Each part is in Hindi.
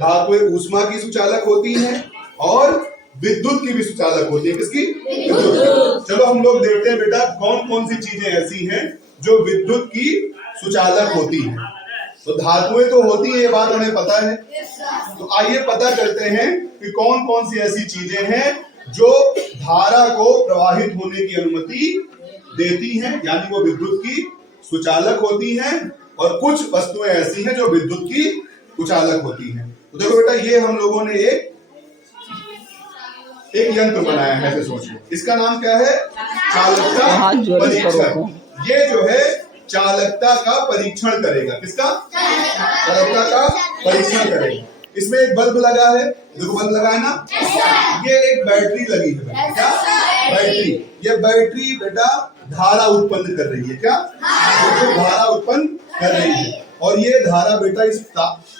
धातुएं ऊष्मा की सुचालक होती हैं और विद्युत की भी सुचालक होती है। किसकी? विद्युत। चलो हम लोग देखते हैं बेटा कौन कौन सी चीजें ऐसी हैं जो विद्युत की सुचालक होती हैं। तो धातुएं तो होती है, ये बात हमें पता है। तो आइए पता करते हैं कि कौन कौन सी ऐसी चीजें हैं जो धारा को प्रवाहित होने की अनुमति देती हैं, यानी वो विद्युत की सुचालक होती हैं। और कुछ वस्तुएं ऐसी हैं जो विद्युत की कुचालक होती हैं। तो देखो बेटा, ये हम लोगों ने एक यंत्र बनाया है, ऐसे सोचिए। इसका नाम क्या है? चालकता परीक्षण। ये जो है चालकता का परीक्षण करेगा। किसका? चालकता का परीक्षण करेगा। इसमें एक बल्ब लगा है, देखो बल्ब लगा है ना। ये एक बैटरी लगी है। क्या? बैटरी। ये बैटरी बेटा धारा उत्पन्न कर रही है। क्या? धारा उत्पन्न कर रही है। और ये धारा बेटा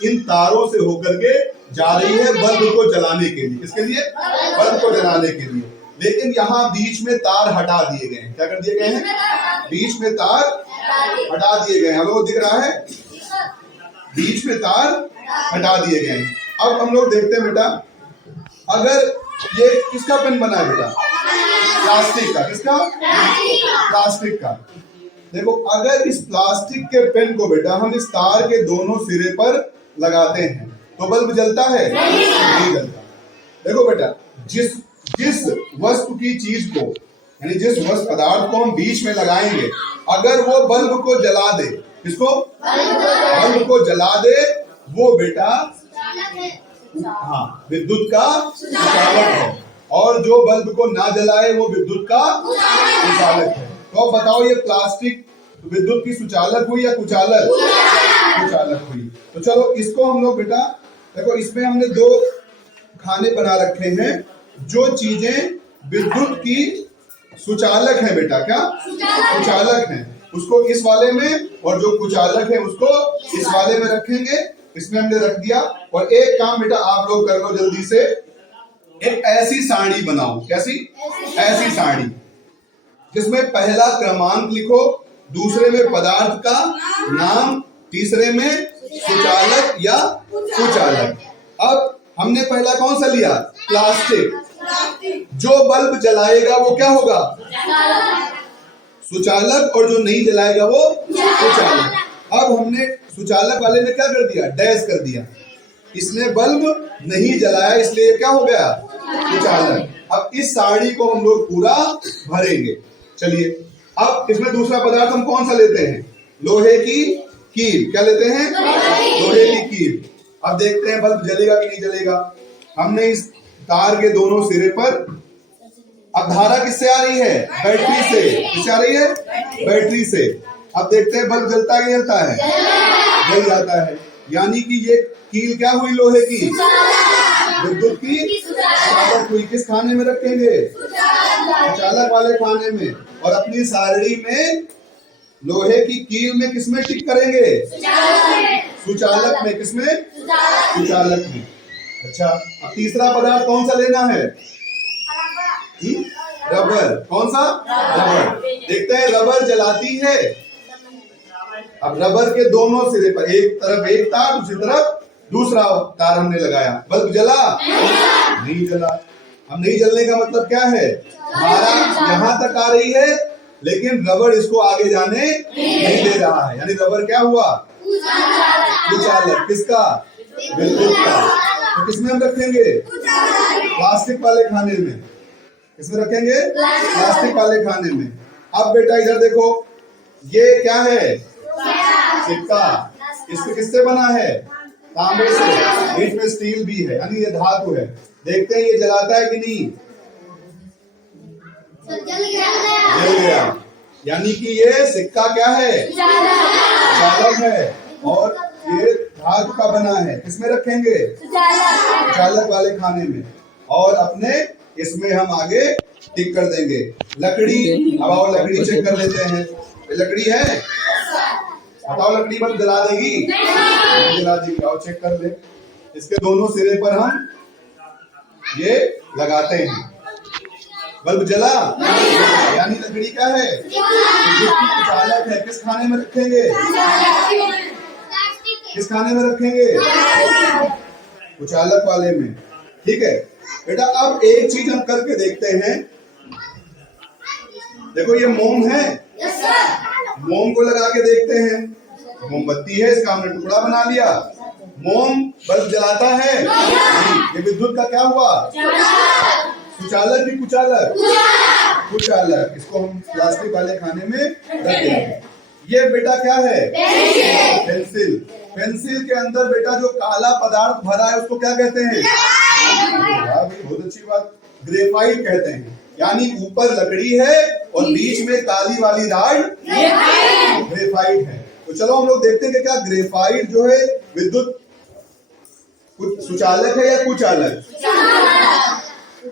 इन तारों से होकर के जा रही है बल्ब को जलाने के लिए। किसके लिए? बल्ब को जलाने के लिए। लेकिन यहाँ बीच में तार हटा दिए गए हैं। क्या कर दिए गए हैं? बीच में तार हटा दिए गए हैं। हम लोग दिख रहा है, बीच में तार हटा दिए गए हैं। अब हम लोग देखते हैं बेटा, अगर ये किसका पेन बना है बेटा? प्लास्टिक का। किसका? प्लास्टिक का। देखो, अगर इस प्लास्टिक के पेन को बेटा हम इस तार के दोनों सिरे पर लगाते हैं तो बल्ब जलता है? नहीं जलता। देखो बेटा, जिस वस्तु की चीज को, यानी जिस वस्तु पदार्थ को हम बीच में लगाएंगे, अगर वो बल्ब को जला दे, किसको? बल्ब को जला दे, वो बेटा हाँ विद्युत का सुचालक है। और जो बल्ब को ना जलाए वो विद्युत का सुचालक है। तो बताओ, ये प्लास्टिक विद्युत की सुचालक हुई या कुचालक? कुचालक हुई। तो चलो इसको हम लोग बेटा, देखो इसमें हमने दो खाने बना रखे हैं जो चीजें विद्युत की सुचालक है बेटा। क्या? सुचालक है। उसको इस वाले में, और जो कुचालक है उसको इस वाले में रखेंगे। इसमें हमने रख दिया। और एक काम बेटा आप लोग कर लो जल्दी से, एक ऐसी सारणी बनाओ। कैसी? ऐसी सारणी जिसमें पहला क्रमांक लिखो, दूसरे में पदार्थ का नाम, तीसरे में सुचालक या कुचालक। अब हमने पहला कौन सा लिया? प्लास्टिक। जो बल्ब जलाएगा वो क्या होगा? सुचालक। और जो नहीं जलाएगा वो कुचालक। अब हमने सुचालक वाले में क्या कर दिया? डैश कर दिया। इसने बल्ब नहीं जलाया, इसलिए क्या हो गया? कुचालक। अब इस सारणी को हम लोग पूरा भरेंगे। चलिए, अब इसमें दूसरा पदार्थ हम कौन सा लेते हैं? लोहे की कील। क्या लेते हैं? लोहे की कील। अब देखते हैं बल्ब जलेगा कि नहीं जलेगा। हमने इस तार के दोनों सिरे पर, अब धारा किससे आ रही है? बैटरी से। किससे आ रही है? बैटरी से। अब देखते हैं बल्ब जलता है कि जलता है? जल जाता है। यानी कि ये कील क्या हुई? लोहे की। विद्युत की सुचालक हुई। किस खाने में रखेंगे? सुचालक वाले खाने में। और अपनी सारणी में लोहे की कील में किसमें टिक करेंगे? सुचालक में। किसमें? सुचालक में। अच्छा, अब तीसरा पदार्थ कौन सा लेना है? रबर। कौन सा? रबर। देखते हैं रबर जलाती है। अब रबर के दोनों सिरे पर, एक तरफ एक तार, दूसरी तरफ दूसरा तार हमने लगाया। बल्ब जला? नहीं जला। अब नहीं जलने का मतलब क्या है? धारा यहां तक आ रही है, लेकिन रबर इसको आगे जाने नहीं दे रहा है। यानी रबर क्या हुआ? कुचालक। किसका? विद्युत का। तो किसमें हम रखेंगे? प्लास्टिक वाले खाने में। किसमें रखेंगे? प्लास्टिक वाले खाने में। अब बेटा इधर देखो, ये क्या है? सिक्का। इसको किससे बना है? तांबे से। बीच में स्टील भी है, यानी ये धातु है। देखते हैं ये जलाता है कि नहीं? जल गया। यानी कि ये सिक्का क्या है? चालक है। और ये धातु का बना है। किसमें रखेंगे? चालक वाले खाने में। और अपने इसमें हम आगे टिक कर देंगे। लकड़ी, अब आओ लकड़ी चेक कर लेते हैं। लकड़ी है? बताओ, लकड़ी बल्ब जला देगी? नहीं जला देगी। आओ चेक कर ले। इसके दोनों सिरे पर हम ये लगाते हैं। बल्ब जला? यानी लकड़ी क्या है? कुचालक है। किस खाने में रखेंगे? किस खाने में रखेंगे? कुचालक वाले में। ठीक है बेटा, अब एक चीज हम करके देखते हैं। देखो ये मोम है, मोम को लगा के देखते हैं। मोमबत्ती है, इसका हमने टुकड़ा बना लिया। मोम बल्ब जलाता है? ये विद्युत का क्या हुआ? सुचालक की कुचालक? कुचालक। इसको हम प्लास्टिक वाले खाने में रखेंगे। ये बेटा क्या है? पेंसिल। पेंसिल के अंदर बेटा जो काला पदार्थ भरा है उसको क्या कहते हैं? बहुत अच्छी बात, ग्रेफाइट कहते हैं। यानी ऊपर लकड़ी है और बीच में काली वाली राड ग्रेफाइट है। तो चलो हम लोग देखते हैं कि क्या ग्रेफाइट जो है विद्युत सुचालक है या कुचालक?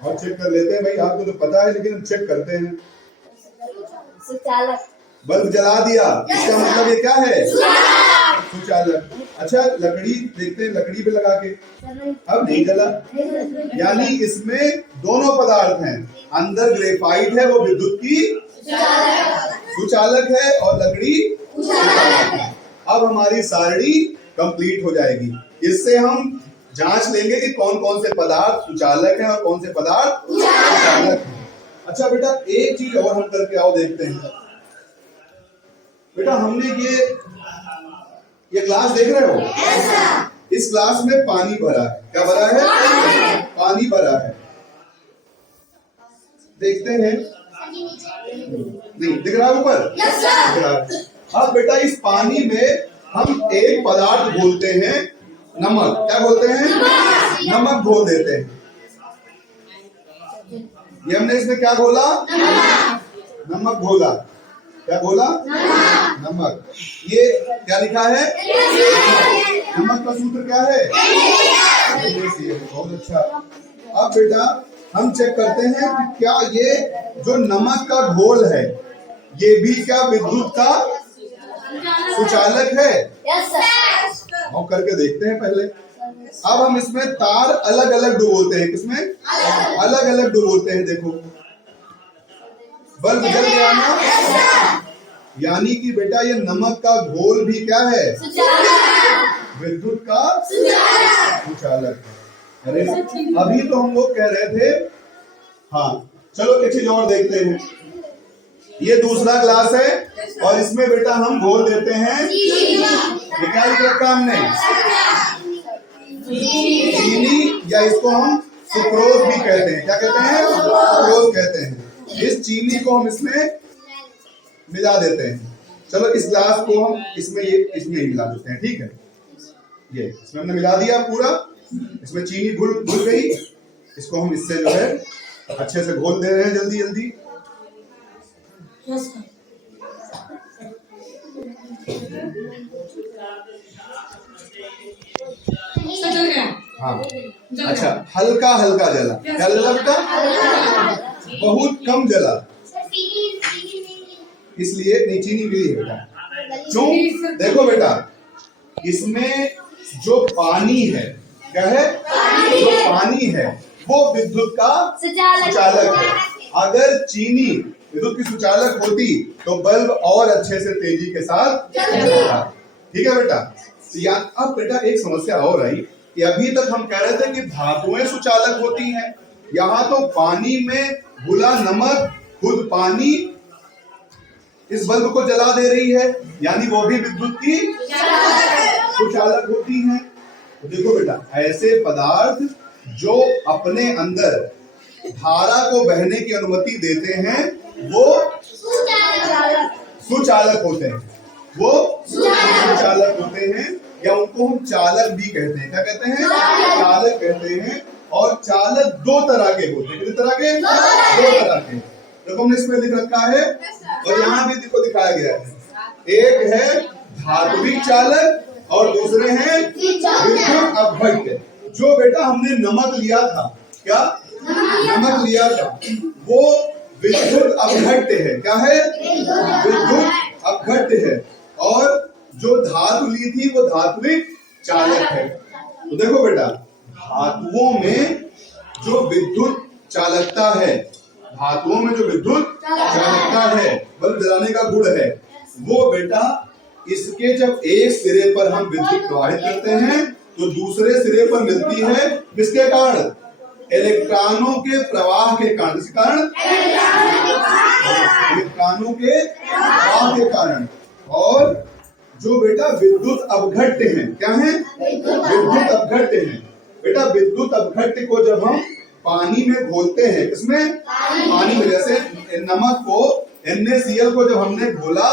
और चेक कर लेते हैं भाई, आपको तो पता है लेकिन हम चेक करते हैं। सुचालक। बल्ब जला दिया, इसका मतलब ये क्या है? सुचालक। अच्छा लकड़ी देखते हैं, लकड़ी पे लगा के, अब नहीं जला, यानी इसमें दोनों पदार्थ हैं। अंदर ग्रेफाइट है, वो विद्युत की सुचालक है, और लकड़ी कुचालक है। अब हमारी सारणी कंप्लीट हो जाएगी। इससे हम जांच लेंगे कि कौन कौन से पदार्थ सुचालक हैं और कौन से पदार्थ कुचालक हैं। अच्छा बेटा, एक चीज और हम करके आओ, देखते हैं। बेटा हमने ये ग्लास देख रहे हो? इस ग्लास में पानी भरा है। क्या भरा है? पानी भरा है। देखते हैं, नहीं दिख रहा है ऊपर? दिख रहा है। अब बेटा इस पानी में हम एक पदार्थ घोलते हैं, नमक। क्या बोलते हैं? नमक घोल देते हैं। ये हमने इसमें क्या घोला? नमक घोला। क्या घोला? नमक। ये क्या लिखा है? नमक का सूत्र क्या है? बहुत अच्छा। अब बेटा हम चेक करते हैं कि क्या ये जो नमक का घोल है ये भी क्या विद्युत का सुचालक है? हम करके देखते हैं पहले। अब हम इसमें तार अलग अलग डुबोते हैं। किसमें? अलग अलग डुबोते हैं। देखो बल्ब जल गया ना, यानी कि बेटा ये नमक का घोल भी क्या है? विद्युत का सुचालक है। अरे अभी तो हम लोग कह रहे थे। हाँ चलो एक चीज और देखते हैं। ये दूसरा ग्लास है और इसमें बेटा हम घोल देते हैं, ये क्या लिख रखा हमने? चीनी, या इसको हम सुक्रोज भी कहते हैं। क्या कहते हैं? सुक्रोज कहते हैं। इस चीनी को हम इसमें मिला देते हैं। चलो इस ग्लास को हम इसमें ही मिला देते हैं। ठीक है, ये इसमें हमने मिला दिया पूरा। इसमें चीनी घुल गई। इसको हम इससे जो है अच्छे से घोल दे रहे हैं जल्दी जल्दी। हाँ अच्छा, हल्का हल्का जला। क्या जला? बहुत कम जला, इसलिए नहीं चीनी मिली है बेटा। क्यों? देखो बेटा इसमें जो पानी है, क्या है? जो पानी है वो विद्युत का सुचालक है। अगर चीनी विद्युत की सुचालक होती तो बल्ब और अच्छे से तेजी के साथ जलता। ठीक है बेटा। अब बेटा एक समस्या और आई कि अभी तक हम कह रहे थे कि धातुएं सुचालक होती हैं। यहाँ तो पानी में घुला नमक खुद पानी इस बल्ब को जला दे रही है, यानी वो भी विद्युत की सुचालक होती हैं। तो देखो बेटा ऐसे पदार्थ जो अपने अंदर धारा को बहने की अनुमति देते हैं वो सुचालक होते हैं। वो सुचालक होते हैं, या उनको हम चालक भी कहते हैं। क्या कहते हैं? चालक कहते हैं। और चालक दो तरह के होते हैं। कितने तरह के? दो तरह के। देखो हमने इसमें लिख रखा है और यहाँ भी देखो दिखाया गया है। एक है धात्विक चालक और दूसरे हैं विद्युत अपघट्य। जो बेटा हमने नमक लिया था, क्या नमक लिया था, वो विद्युत अपघट्य है। क्या है? विद्युत अपघट्य है। और जो धातु ली थी वो धात्विक चालक है। तो देखो बेटा धातुओं में जो विद्युत चालकता है, धातुओं में जो विद्युत चालकता है, बल्ब जलाने का गुण है, वो बेटा इसके जब एक सिरे पर हम विद्युत प्रवाहित करते हैं तो दूसरे सिरे पर मिलती है किसके कारण? इलेक्ट्रॉनों के प्रवाह के कारण। किस कारण? इलेक्ट्रॉनों के प्रवाह के कारण। और जो बेटा विद्युत अपघट्य हैं, क्या है? विद्युत अपघट्य हैं। बेटा विद्युत अपघट्य को जब हम पानी में घोलते हैं, किसमें? पानी में। जैसे नमक को NaCl को जब हमने घोला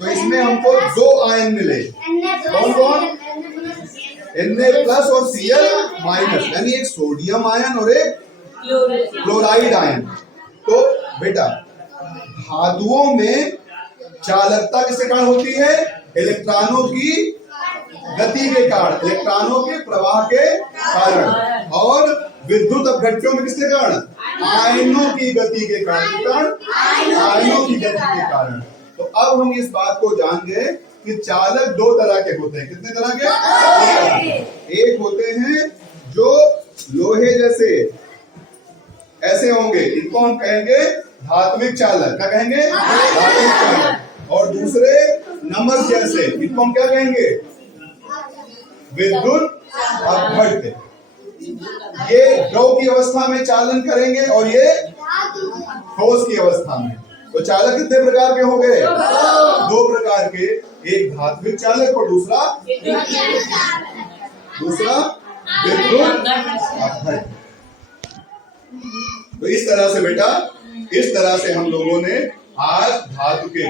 तो इसमें हमको 2 आयन मिले। कौन कौन? Na+ और Cl-, यानी एक सोडियम आयन और एक क्लोराइड आयन। तो बेटा धातुओं में चालकता किसके कारण होती है? इलेक्ट्रॉनों की गति के कारण, इलेक्ट्रॉनों के प्रवाह के कारण। और विद्युत अपघट्यों में किसके कारण? आयनों की गति के कारण। आयनों की गति के कारण। तो अब हम इस बात को जान गए कि चालक 2 तरह के होते हैं। कितने तरह के? एक होते हैं जो लोहे जैसे ऐसे होंगे, इनको हम कहेंगे धात्विक चालक। क्या कहेंगे? धात्विक चालक। और दूसरे नमक जैसे, इनको हम क्या कहेंगे? विद्युत अपघट्य। ये द्रव की अवस्था में चालन करेंगे और ये ठोस की अवस्था में। तो चालक कितने प्रकार के हो गए? 2 प्रकार के, एक धात्विक चालक और दूसरा विद्युत अपघट्य। तो इस तरह से बेटा, इस तरह से हम लोगों ने आज धातु के